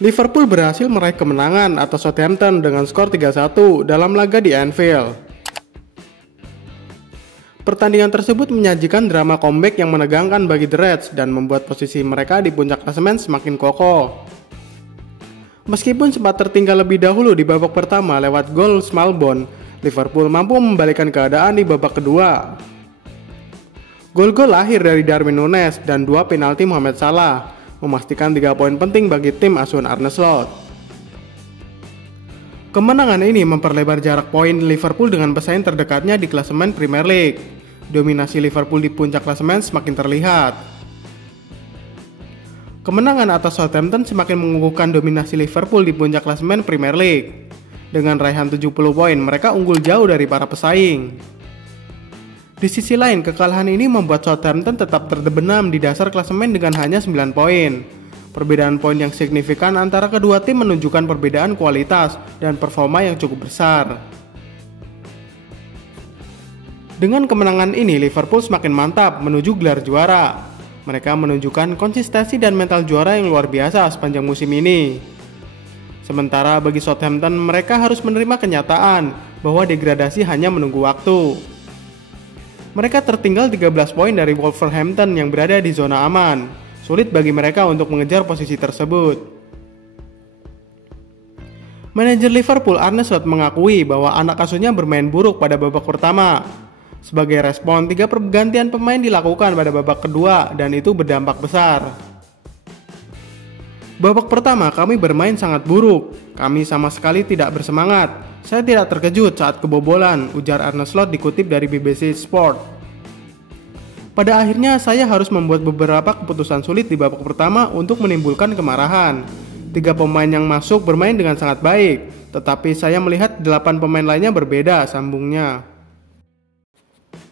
Liverpool berhasil meraih kemenangan atas Southampton dengan skor 3-1 dalam laga di Anfield. Pertandingan tersebut menyajikan drama comeback yang menegangkan bagi The Reds dan membuat posisi mereka di puncak klasemen semakin kokoh. Meskipun sempat tertinggal lebih dahulu di babak pertama lewat gol Smallbone, Liverpool mampu membalikkan keadaan di babak kedua. Gol-gol lahir dari Darwin Núñez dan 2 penalti Mohamed Salah memastikan 3 poin penting bagi tim asuhan Arne Slot. Kemenangan ini memperlebar jarak poin Liverpool dengan pesaing terdekatnya di klasemen Premier League. Dominasi Liverpool di puncak klasemen semakin terlihat. Kemenangan atas Southampton semakin mengukuhkan dominasi Liverpool di puncak klasemen Premier League. Dengan raihan 70 poin, mereka unggul jauh dari para pesaing. Di sisi lain, kekalahan ini membuat Southampton tetap terbenam di dasar klasemen dengan hanya 9 poin. Perbedaan poin yang signifikan antara kedua tim menunjukkan perbedaan kualitas dan performa yang cukup besar. Dengan kemenangan ini, Liverpool semakin mantap menuju gelar juara. Mereka menunjukkan konsistensi dan mental juara yang luar biasa sepanjang musim ini. Sementara bagi Southampton, mereka harus menerima kenyataan bahwa degradasi hanya menunggu waktu. Mereka tertinggal 13 poin dari Wolverhampton yang berada di zona aman. Sulit bagi mereka untuk mengejar posisi tersebut. Manajer Liverpool Arne Slot mengakui bahwa anak asuhnya bermain buruk pada babak pertama. Sebagai respon, 3 pergantian pemain dilakukan pada babak kedua dan itu berdampak besar. Babak pertama kami bermain sangat buruk. Kami sama sekali tidak bersemangat. Saya tidak terkejut saat kebobolan, ujar Arne Slot dikutip dari BBC Sport. Pada akhirnya saya harus membuat beberapa keputusan sulit di babak pertama untuk menimbulkan kemarahan. 3 pemain yang masuk bermain dengan sangat baik, tetapi saya melihat 8 pemain lainnya berbeda, sambungnya.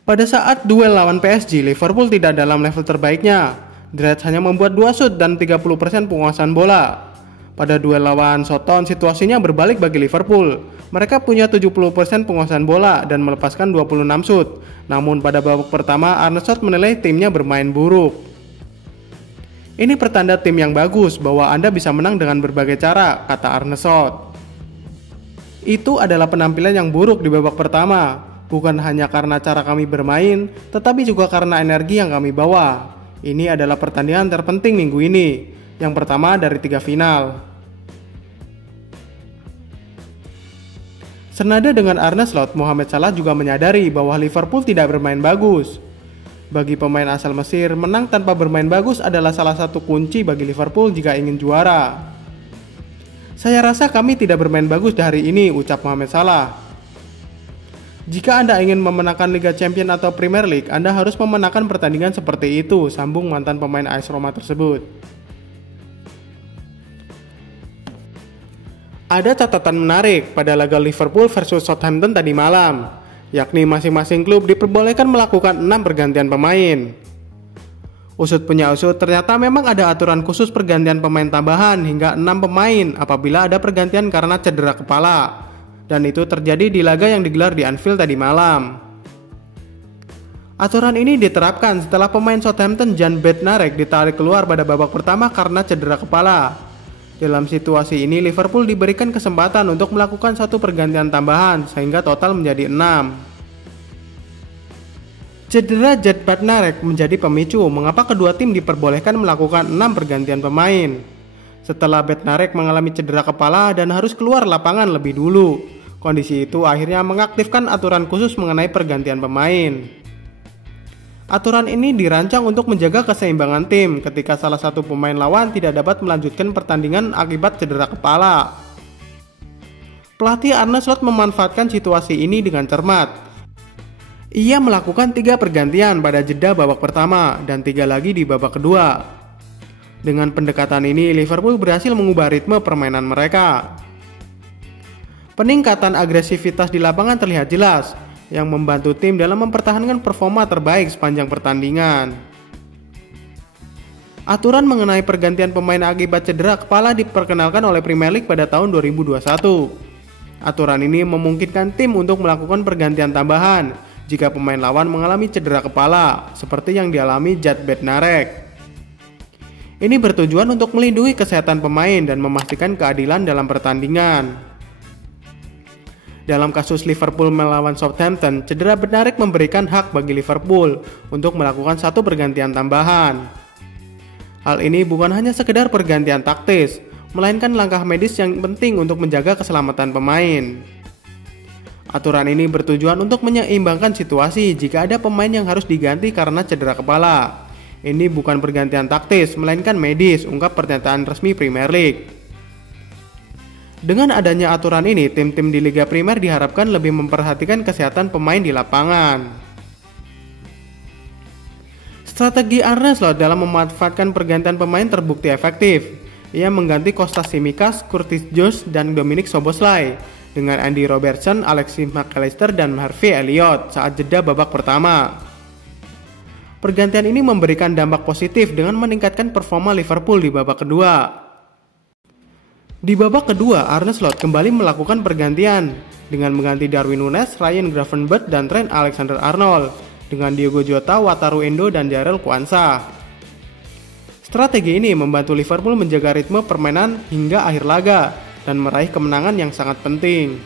Pada saat duel lawan PSG, Liverpool tidak dalam level terbaiknya. The Reds hanya membuat 2 shoot dan 30% penguasaan bola. Pada duel lawan Soton, situasinya berbalik bagi Liverpool. Mereka punya 70% penguasaan bola dan melepaskan 26 shoot. Namun pada babak pertama, Arne Slot menilai timnya bermain buruk. Ini pertanda tim yang bagus bahwa Anda bisa menang dengan berbagai cara, kata Arne Slot. Itu adalah penampilan yang buruk di babak pertama. Bukan hanya karena cara kami bermain, tetapi juga karena energi yang kami bawa. Ini adalah pertandingan terpenting minggu ini. Yang pertama dari 3 final. Senada dengan Arne Slot, Mohamed Salah juga menyadari bahwa Liverpool tidak bermain bagus. Bagi pemain asal Mesir, menang tanpa bermain bagus adalah salah satu kunci bagi Liverpool jika ingin juara. Saya rasa kami tidak bermain bagus di hari ini, ucap Mohamed Salah. Jika Anda ingin memenangkan Liga Champions atau Premier League, Anda harus memenangkan pertandingan seperti itu, sambung mantan pemain AS Roma tersebut. Ada catatan menarik pada laga Liverpool versus Southampton tadi malam, yakni masing-masing klub diperbolehkan melakukan 6 pergantian pemain. Usut punya usut, ternyata memang ada aturan khusus pergantian pemain tambahan hingga 6 pemain apabila ada pergantian karena cedera kepala. Dan itu terjadi di laga yang digelar di Anfield tadi malam. Aturan ini diterapkan setelah pemain Southampton Jan Bednarek ditarik keluar pada babak pertama karena cedera kepala. Dalam situasi ini, Liverpool diberikan kesempatan untuk melakukan 1 pergantian tambahan, sehingga total menjadi 6. Cedera Jan Bednarek menjadi pemicu mengapa kedua tim diperbolehkan melakukan 6 pergantian pemain. Setelah Bednarek mengalami cedera kepala dan harus keluar lapangan lebih dulu, kondisi itu akhirnya mengaktifkan aturan khusus mengenai pergantian pemain. Aturan ini dirancang untuk menjaga keseimbangan tim ketika salah satu pemain lawan tidak dapat melanjutkan pertandingan akibat cedera kepala. Pelatih Arne Slot memanfaatkan situasi ini dengan cermat. Ia melakukan 3 pergantian pada jeda babak pertama dan 3 lagi di babak kedua. Dengan pendekatan ini, Liverpool berhasil mengubah ritme permainan mereka. Peningkatan agresivitas di lapangan terlihat jelas, yang membantu tim dalam mempertahankan performa terbaik sepanjang pertandingan. Aturan mengenai pergantian pemain akibat cedera kepala diperkenalkan oleh Premier League pada tahun 2021. Aturan ini memungkinkan tim untuk melakukan pergantian tambahan jika pemain lawan mengalami cedera kepala, seperti yang dialami Jan Bednarek. Ini bertujuan untuk melindungi kesehatan pemain dan memastikan keadilan dalam pertandingan. Dalam kasus Liverpool melawan Southampton, cedera Bednarek memberikan hak bagi Liverpool untuk melakukan satu pergantian tambahan. Hal ini bukan hanya sekedar pergantian taktis, melainkan langkah medis yang penting untuk menjaga keselamatan pemain. Aturan ini bertujuan untuk menyeimbangkan situasi jika ada pemain yang harus diganti karena cedera kepala. Ini bukan pergantian taktis, melainkan medis, ungkap pernyataan resmi Premier League. Dengan adanya aturan ini, tim-tim di Liga Primer diharapkan lebih memperhatikan kesehatan pemain di lapangan. Strategi Arne Slot dalam memanfaatkan pergantian pemain terbukti efektif. Ia mengganti Kostas Tsimikas, Curtis Jones, dan Dominic Szoboszlai dengan Andy Robertson, Alexis McAllister, dan Harvey Elliott saat jeda babak pertama. Pergantian ini memberikan dampak positif dengan meningkatkan performa Liverpool di babak kedua. Di babak kedua, Arne Slot kembali melakukan pergantian dengan mengganti Darwin Núñez, Ryan Gravenberch, dan Trent Alexander-Arnold dengan Diogo Jota, Wataru Endo, dan Jarell Quansah. Strategi ini membantu Liverpool menjaga ritme permainan hingga akhir laga dan meraih kemenangan yang sangat penting.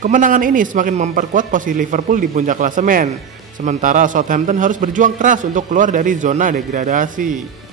Kemenangan ini semakin memperkuat posisi Liverpool di puncak klasemen, sementara Southampton harus berjuang keras untuk keluar dari zona degradasi.